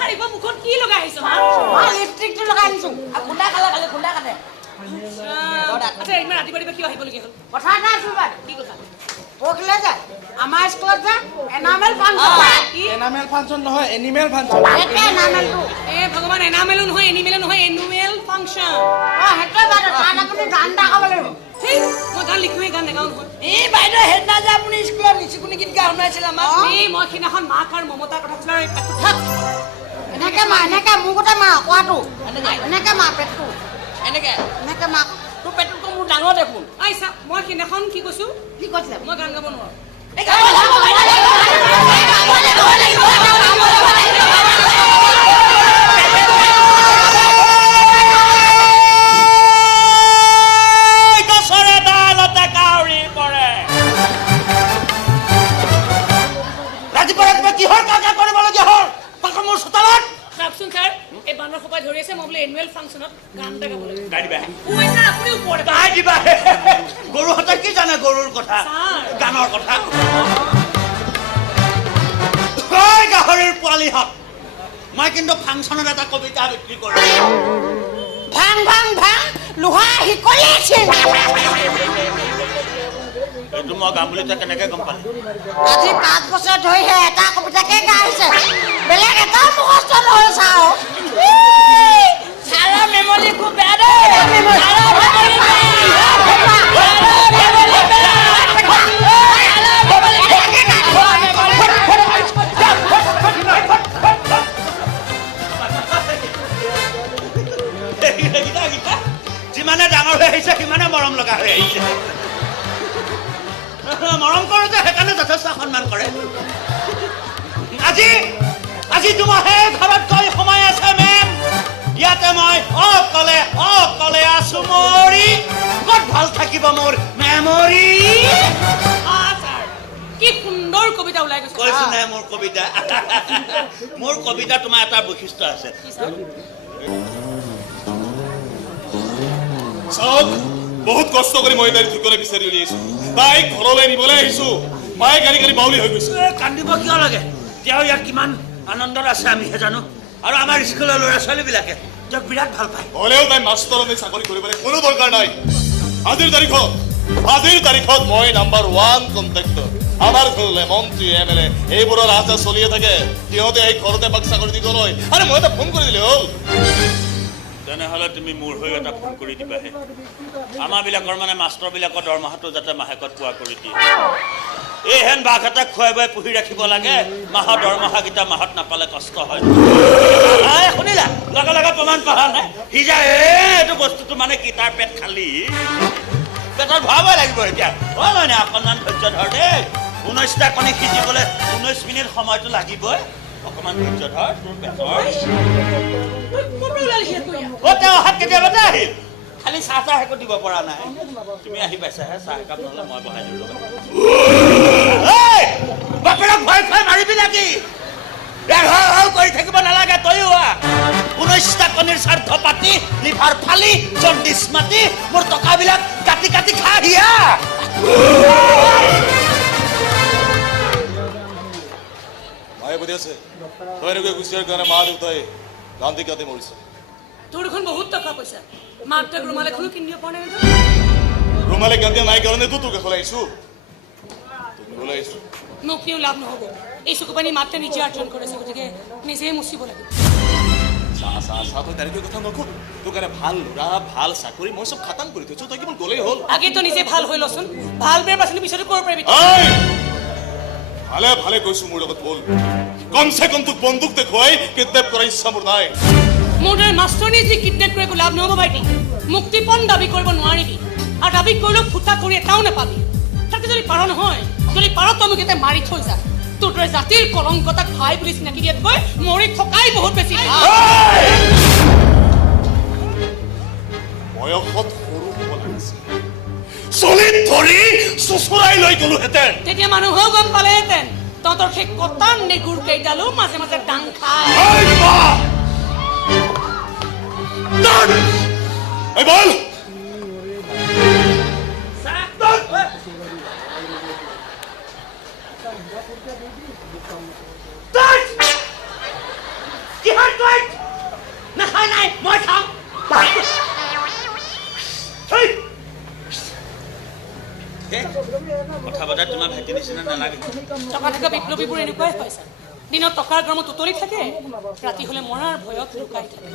হাৰিব মুখত কি লগাই আহিছ লিপষ্টিকটো লগাই আনিছো খুন্দা খালে খালি খুন্দা কাটে আচ্ছা ইমান ৰাতিপুৱা কিয় আহিবলগীয়া হ'ল কথা এটা আছো বাই কি কথা পৰহিলে যে আমাৰ স্কুলত যে এনামেল ফাংচন এনামেল ফাংচন নহয় এনিমেল ফাংচন এনামেলটো ভগৱান এনামেলো নহয় এনিমেলো নহয় এনুৱেল ফাংচন সেইটোৱে বাইদেউ তাত আপুনি গান এটা গাব লাগিব ঠিক মই গান লিখোৱেই গান নেগাওঁ নহয় এই বাইদেউ সেইদিনা যে আপুনি স্কুলত নিচুকুনি গীত গাই শুনাইছিল আমাক মই সেইদিনাখন মাক আৰু মমতাৰ কথা কৈছিলো আৰু এনেকে মা এনেকে মোৰ গোটেই মা কোৱাটো এনেকে মা পেটটো এনেকে মা তোৰ পেটটো মোৰ ডাঙৰ দেখোন আইছা মই সেইদিনাখন কি কৈছো কি কৈছিলে মই গান গাব নোৱাৰো কিহৰ কাকা কৰিবলগীয়া হ'ল তাকে মোৰ চোতালত চাওকচোন ছাৰ এই বান্দৰ সোপাই ধৰি আছে মই বোলে এনুৱেল ফাংচনত গান এটা গাব লাগিব গাই দিবা কৈছা আপুনি ওপৰত গাই দিবা গৰুহঁতে কি জানে গৰুৰ কথা গানৰ কথা গাহৰিৰ পোৱালিহঁত মই কিন্তু ফাংচনত এটা কবিতা বিক্ৰী কৰিম ভাং ভাং ভাং লোহা শিকলিছিল এইটো মই গাম বুলি তই কেনেকে গম পালি আজি 5 বছৰ ধৰি সেই এটা কবিতাকে গাইছে বেলেগ এটা মুখস্থ নহয় চাও ছাৰৰ মেমৰি খুব বেয়া দেই যিমানে ডাঙৰ হৈ আহিছে সিমানে মৰম লগা হৈ আহিছে মৰম কৰে যে সেইকাৰণে যথেষ্ট সন্মান কৰে আজি তোমাহে ঘৰত গৈ সময় আছে মেম ইয়াতে মই অকলে আছো মৰি ক'ত ভাল থাকিব মোৰ মেমৰি কি সুন্দৰ কবিতা ওলাই গৈছে কৈছো নাই মোৰ কবিতা তোমাৰ এটা বৈশিষ্ট্য আছে চাওক বহুত কষ্ট কৰি মই তাইৰ ঠিকনা বিচাৰি উলিয়াইছো তাইক ঘৰলৈ নিবলৈ আহিছো মায়ে গাড়ী বাউলি হৈ গৈছে কান্দিব কিয় লাগে তেওঁ ইয়াত কিমান আনন্দত আছে আমিহে জানো আৰু আমাৰ স্কুলৰ ল'ৰা ছোৱালীবিলাকে তেওঁক বিৰাট ভাল পায় হ'লেও তাই মাষ্টৰণী চাকৰি কৰিবলৈ কোনো দৰকাৰ নাই আজিৰ তাৰিখত মই নাম্বাৰ 1 কণ্ট্ৰেক্টৰ আমাৰ ঘৰলৈ মন্ত্ৰী MLA এইবোৰৰ ৰাজা চলিয়ে থাকে সিহঁতে এই ঘৰতে পাক চাকৰি দি গ'লৈ আৰে মই এটা ফোন কৰি দিলে হ'ল তেনেহ'লে তুমি মোৰ হৈ এটা ফোন কৰি দিবাহে আমাৰবিলাকৰ মানে মাষ্টৰবিলাকৰ দৰমহাটো যাতে মাহেকত পোৱা কৰি দিয়ে এই হেন বাঘ এটা খুৱাই বুৱাই পুহি ৰাখিব লাগে মাহৰ দৰমহাকেইটা মাহত নাপালে কষ্ট হয় শুনিলা লগে প্ৰমাণ পঢ়া নাই সিজা এইটো বস্তুটো মানে কি তাৰ পেট খালি পেটত ভৰাবই লাগিব এতিয়া মানে অকণমান ধৈৰ্য ধৰ দেই 19টা কণী সিজিবলৈ 19 মিনিট সময়টো লাগিবই অকণমান ধৈৰ্য ধৰ তোৰ পেটৰ অহাত কেতিয়াবাতে আহিল খালি চাহ একো দিব পৰা নাই তুমি আহি পাইছাহে চাহ একাপ নহ'লে মই বহাই দিলো বাপেৰক ভয় মাৰিবি নেকি কৰি থাকিব নালাগে তয়ো 19টা কণীৰ স্বাৰ্থ পাতি লিভাৰ ফালি জণ্ডিছ মাতি মোৰ টকাবিলাক কাটি খা হিয়া মায়ে বুদ্ধি আছে তই এনেকৈ গুচিয়াৰ কাৰণে মা দেউতাই গান্ধী কাটি মৰিছে তোৰ দেখোন বহুত টকা পইচা মাক তাক ৰুমাল এখনো কিনি দিব পৰা নাই ৰুমালে গান্ধী নাই কাৰণেতো তোক এখলাই আহিছো মোক কিয় লাভ নহ'ব এই চকু পানী মাতে নিজে অৰ্জন কৰিছে গতিকে নিজেই মুচিব লাগিব চাহ তই তেনেকৈ কথা নকওঁ তোৰ কাৰণে ভাল ল'ৰা ভাল চাকৰি মই চব খাটাং কৰি থৈছো তই কেৱল গ'লেই হ'ল আগেতো নিজে ভাল হৈ লচোন ভাল বেয়া পাচলি পিছতো কৰিব পাৰিবি ভালে কৈছো মোৰ লগত বল কমচে কম তোক বন্দুক দেখুৱাই কিডনেপ কৰাৰ ইচ্ছা মোৰ নাই মোৰ দৰে মাষ্টৰনী যি কিডনেপ কৰিব লাভ নহ'ব ভাইটি মুক্তিপণ দাবী কৰিব নোৱাৰিবি আৰু দাবী কৰিলেও ফুটা কৰি এটাও নাপাবি তাকে যদি পাৰ নহয় যদি পাৰ তই মোক এতিয়া মাৰি থৈ যা তোৰ দৰে জাতিৰ কলংক তাক ভাই বুলি চিনাকি দিয়াতকৈ মৰি থকাই বহুত বেছি বয়সত সৰু হ'ব লাগিছিল চলিত ধৰি চুচুৰাই লৈ গলোহেঁতেন তেতিয়া মানুহেও গম পালেহেঁতেন তহঁতৰ সেই কটান নেগুৰ কেইডালো মাজে মাজে ডাং খায় বল তই নাখায় নাই মই খাম কথা বতৰা তোমাৰ ভাইটি নিচিনা নালাগে টকা থকা বিপ্লৱীবোৰ এনেকুৱাই হয় ছাৰ দিনত টকাৰ গৰমত উতলি থাকে ৰাতি হ'লে মৰাৰ ভয়ত লুকাই থাকে